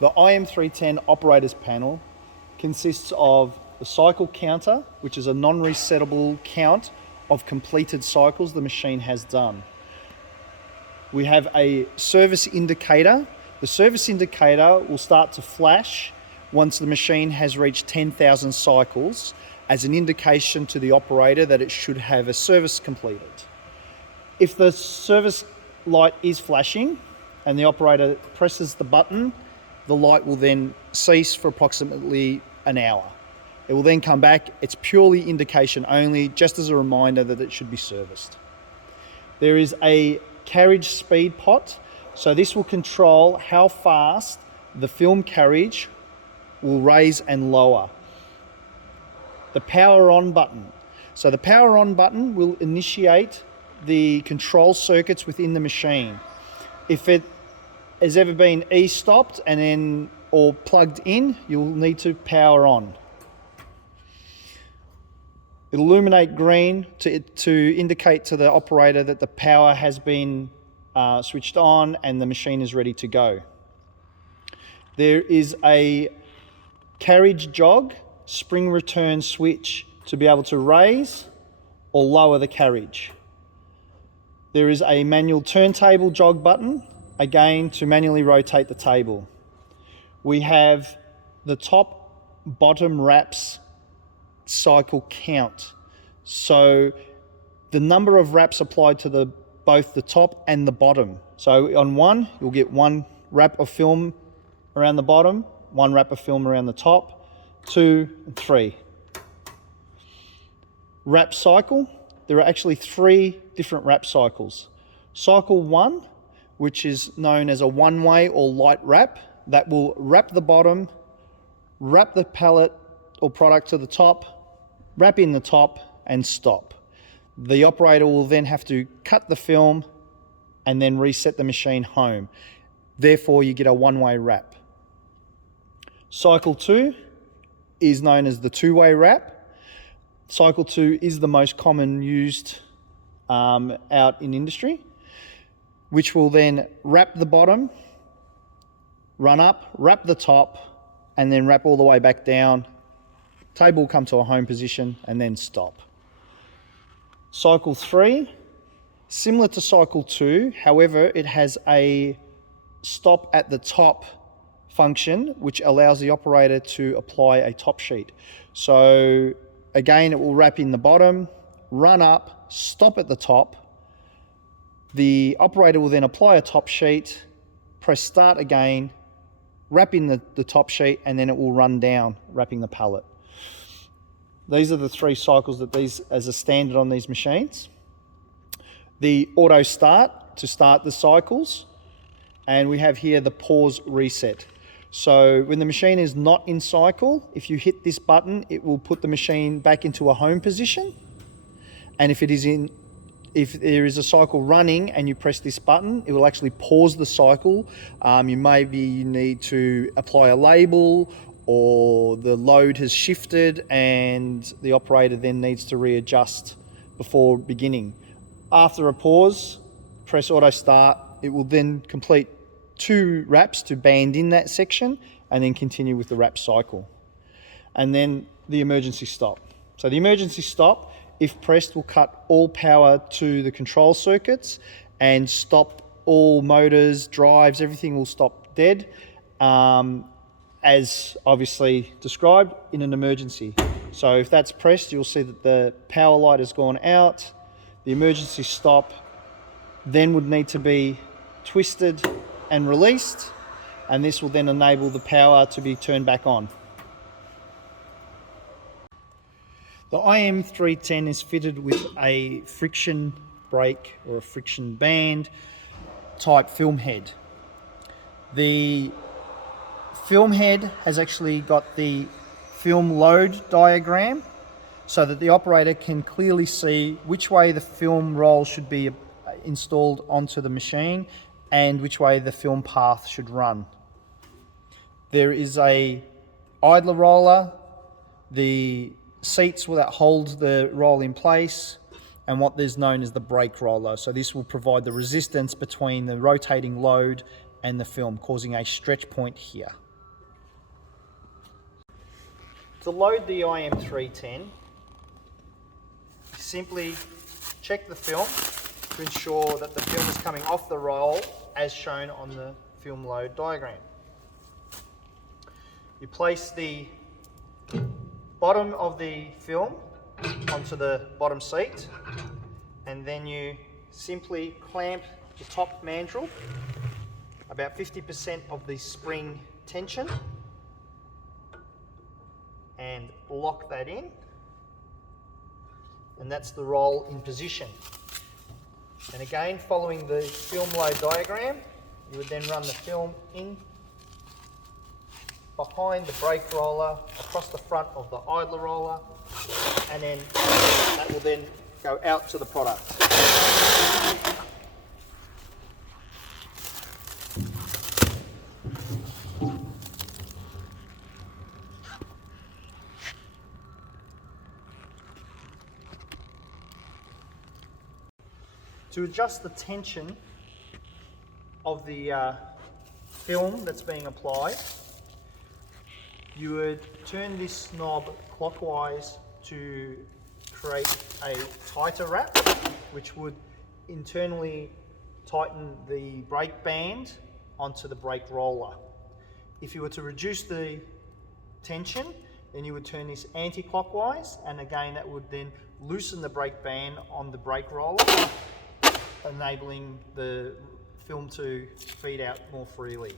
The IM310 operator's panel consists of the cycle counter, which is a non-resettable count of completed cycles the machine has done. We have a service indicator. The service indicator will start to flash once the machine has reached 10,000 cycles as an indication to the operator that it should have a service completed. If the service light is flashing and the operator presses the button, the light will then cease for approximately an hour. It will then come back. It's purely indication only, just as a reminder that it should be serviced. There is a carriage speed pot, so this will control how fast the film carriage will raise and lower. The power on button. So the power on button will initiate the control circuits within the machine. If it has ever been e-stopped and then or plugged in, you'll need to power on. It'll illuminate green to indicate to the operator that the power has been switched on and the machine is ready to go. There is a carriage jog spring return switch to be able to raise or lower the carriage. There is a manual turntable jog button, again to manually rotate the table. We have the top bottom wraps cycle count. So the number of wraps applied to both the top and the bottom. So on one, you'll get one wrap of film around the bottom, one wrap of film around the top, 2 and 3. Wrap cycle, there are actually 3 different wrap cycles. Cycle 1, which is known as a one-way or light wrap, that will wrap the bottom, wrap the pallet or product to the top, wrap in the top and stop. The operator will then have to cut the film and then reset the machine home. Therefore, you get a one-way wrap. Cycle 2 is known as the two-way wrap. Cycle 2 is the most common used out in industry, which will then wrap the bottom, run up, wrap the top, and then wrap all the way back down. Table will come to a home position and then stop. Cycle 3, similar to cycle 2, however, it has a stop at the top function, which allows the operator to apply a top sheet. So again, it will wrap in the bottom, run up, stop at the top. The operator will then apply a top sheet, press start again, wrap in the top sheet, and then it will run down, wrapping the pallet. These are the 3 cycles that these as a standard on these machines. The auto start to start the cycles, and we have here the pause reset. So when the machine is not in cycle, if you hit this button, it will put the machine back into a home position. And if there is a cycle running and you press this button, it will actually pause the cycle. You need to apply a label, or the load has shifted and the operator then needs to readjust before beginning. After a pause, press auto start. It will then complete 2 wraps to band in that section and then continue with the wrap cycle. And then the emergency stop. So the emergency stop, if pressed, will cut all power to the control circuits and stop all motors, drives, everything will stop dead, as obviously described in an emergency. So if that's pressed, you'll see that the power light has gone out. The emergency stop then would need to be twisted and released, and this will then enable the power to be turned back on. The IM310 is fitted with a friction brake or a friction band type film head. The film head has actually got the film load diagram so that the operator can clearly see which way the film roll should be installed onto the machine and which way the film path should run. There is a idler roller, the seats that hold the roll in place, and what is known as the brake roller. So this will provide the resistance between the rotating load and the film, causing a stretch point here. To load the IM310, simply check the film to ensure that the film is coming off the roll as shown on the film load diagram. You place the bottom of the film onto the bottom seat, and then you simply clamp the top mandrel about 50% of the spring tension and lock that in, and that's the roll in position. And again, following the film load diagram, you would then run the film in behind the brake roller, across the front of the idler roller, and then that will then go out to the product. To adjust the tension of the film that's being applied, you would turn this knob clockwise to create a tighter wrap, which would internally tighten the brake band onto the brake roller. If you were to reduce the tension, then you would turn this anti-clockwise, and again that would then loosen the brake band on the brake roller, enabling the film to feed out more freely.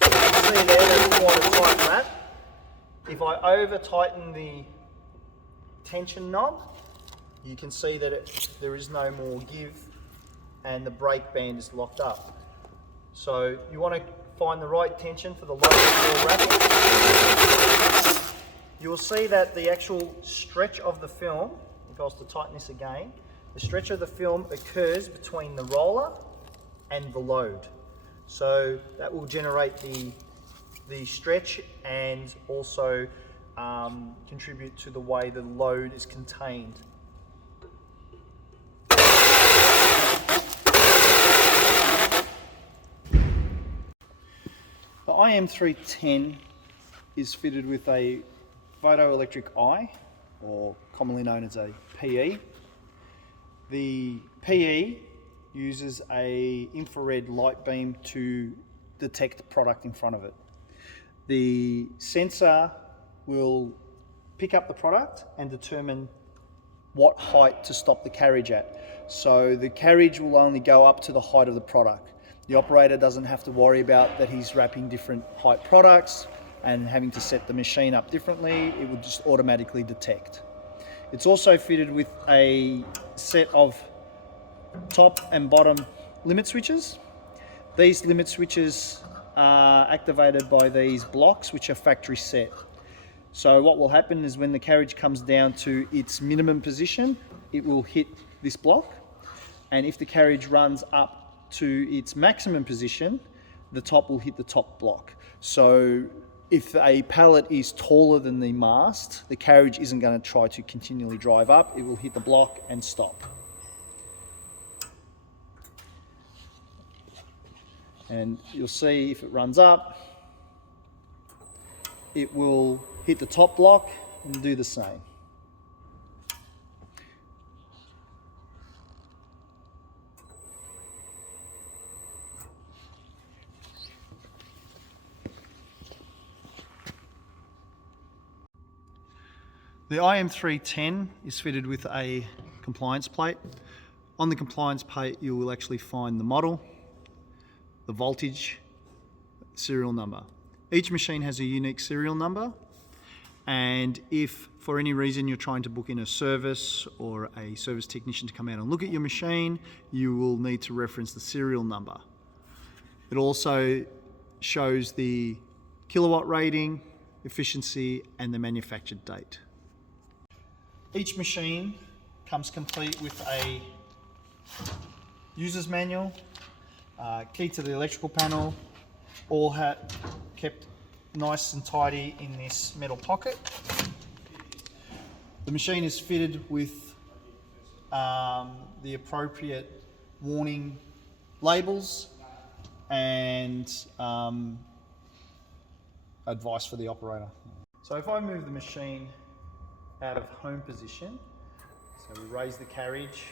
You can see there that's quite a tight wrap. If I over tighten the tension knob, you can see that there is no more give and the brake band is locked up. So you want to find the right tension for the load you're wrapping. You will see that the actual stretch of the film, if I was to tighten this again, the stretch of the film occurs between the roller and the load. So that will generate the stretch and also contribute to the way the load is contained. The IM310 is fitted with a photoelectric eye, or commonly known as a PE. The PE uses a infrared light beam to detect the product in front of it. The sensor will pick up the product and determine what height to stop the carriage at. So the carriage will only go up to the height of the product. The operator doesn't have to worry about that he's wrapping different height products and having to set the machine up differently. It will just automatically detect. It's also fitted with a set of top and bottom limit switches. These limit switches are activated by these blocks, which are factory set. So what will happen is when the carriage comes down to its minimum position, it will hit this block, and if the carriage runs up to its maximum position, the top will hit the top block. So if a pallet is taller than the mast, the carriage isn't going to try to continually drive up. It will hit the block and stop. And you'll see if it runs up, it will hit the top block and do the same. The IM310 is fitted with a compliance plate. On the compliance plate you will actually find the model, the voltage, serial number. Each machine has a unique serial number, and if for any reason you're trying to book in a service or a service technician to come out and look at your machine, you will need to reference the serial number. It also shows the kilowatt rating, efficiency and the manufactured date. Each machine comes complete with a user's manual, key to the electrical panel, all kept nice and tidy in this metal pocket. The machine is fitted with the appropriate warning labels and advice for the operator. So if I move the machine out of home position, so we raise the carriage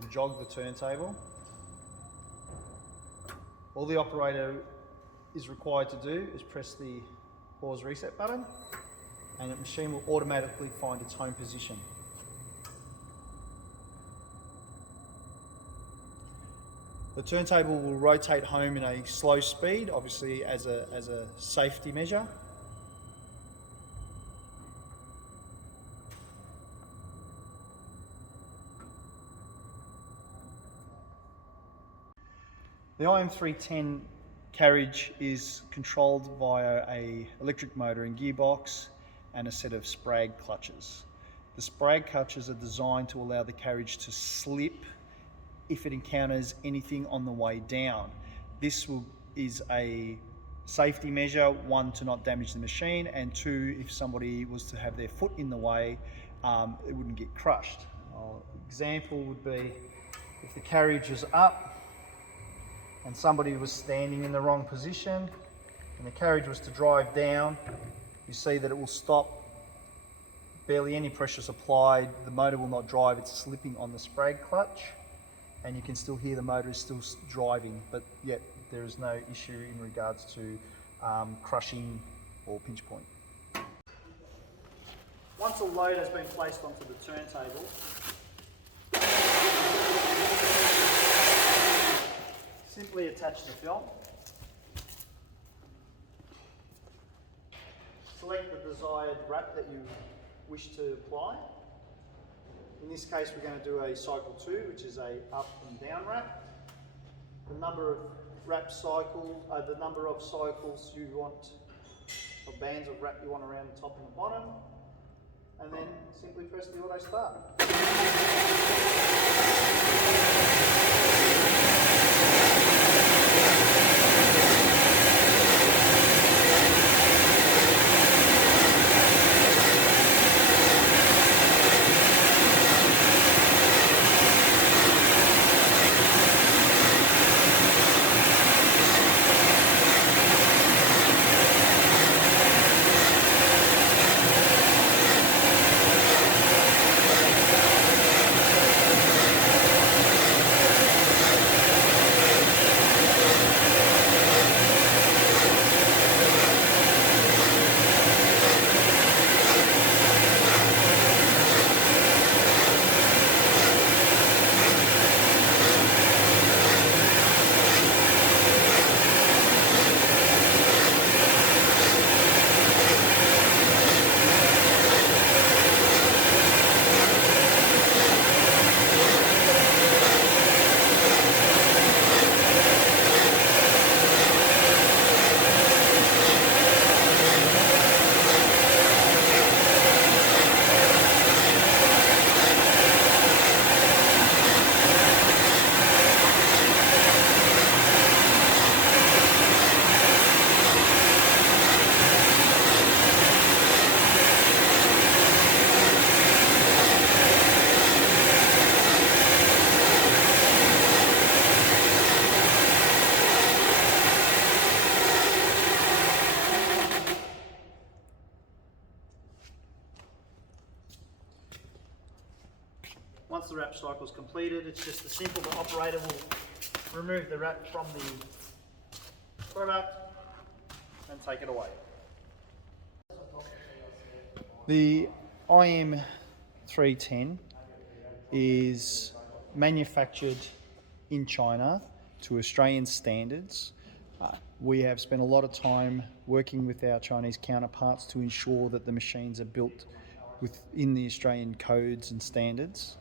and jog the turntable, all the operator is required to do is press the pause reset button, and the machine will automatically find its home position. The turntable will rotate home in a slow speed, obviously as a safety measure. The IM310 carriage is controlled via an electric motor and gearbox and a set of sprag clutches. The sprag clutches are designed to allow the carriage to slip if it encounters anything on the way down. This is a safety measure, one, to not damage the machine, and two, if somebody was to have their foot in the way, it wouldn't get crushed. Example would be if the carriage is up and somebody was standing in the wrong position and the carriage was to drive down, you see that it will stop, barely any pressure is applied, the motor will not drive, it's slipping on the sprag clutch, and you can still hear the motor is still driving, but yet there is no issue in regards to crushing or pinch point. Once a load has been placed onto the turntable, simply attach the film, select the desired wrap that you wish to apply. In this case, we're going to do a cycle 2, which is a up and down wrap. The number of wrap cycles, the number of cycles you want, or bands of wrap you want around the top and the bottom, and then simply press the auto start. Once the wrap cycle is completed, it's just as simple. The operator will remove the wrap from the product and take it away. The IM310 is manufactured in China to Australian standards. We have spent a lot of time working with our Chinese counterparts to ensure that the machines are built within the Australian codes and standards.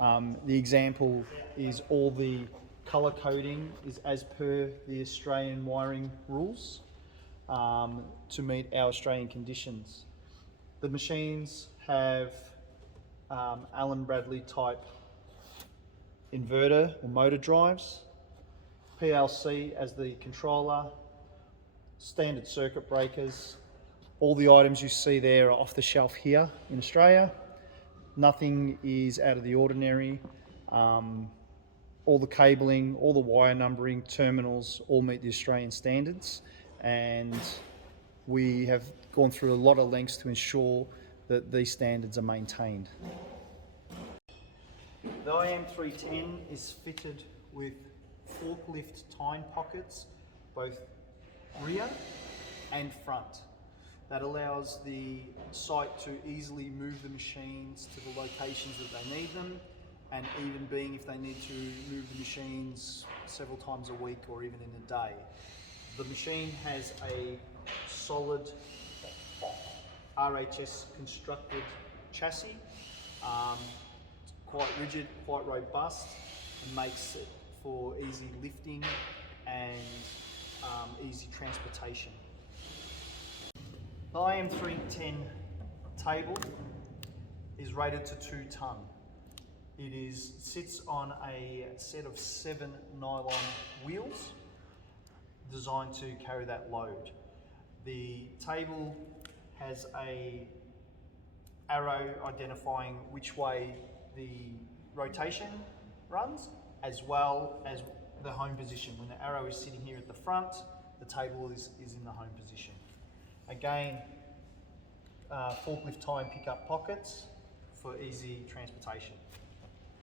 The example is all the colour coding is as per the Australian wiring rules to meet our Australian conditions. The machines have Allen Bradley type inverter or motor drives, PLC as the controller, standard circuit breakers. All the items you see there are off the shelf here in Australia. Nothing is out of the ordinary. all the cabling, all the wire numbering, terminals all meet the Australian standards, and we have gone through a lot of lengths to ensure that these standards are maintained. The IM310 is fitted with forklift tine pockets, both rear and front. That allows the site to easily move the machines to the locations that they need them, and even being if they need to move the machines several times a week or even in a day. The machine has a solid RHS constructed chassis, quite rigid, quite robust, and makes it for easy lifting and easy transportation. The IM310 table is rated to 2 tonne. It sits on a set of 7 nylon wheels designed to carry that load. The table has a arrow identifying which way the rotation runs, as well as the home position. When the arrow is sitting here at the front, the table is in the home position. Again, forklift tie and pickup pockets for easy transportation.